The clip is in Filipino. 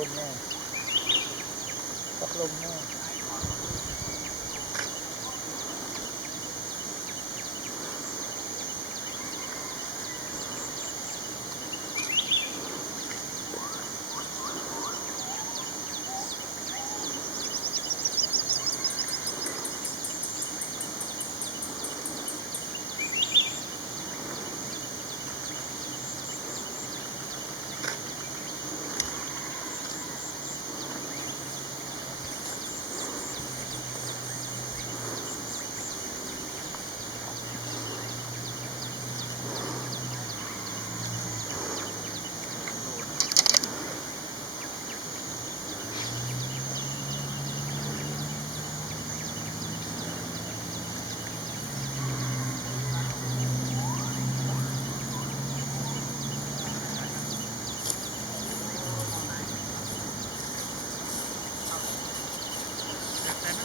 Taklob na yan. Taklob na yan.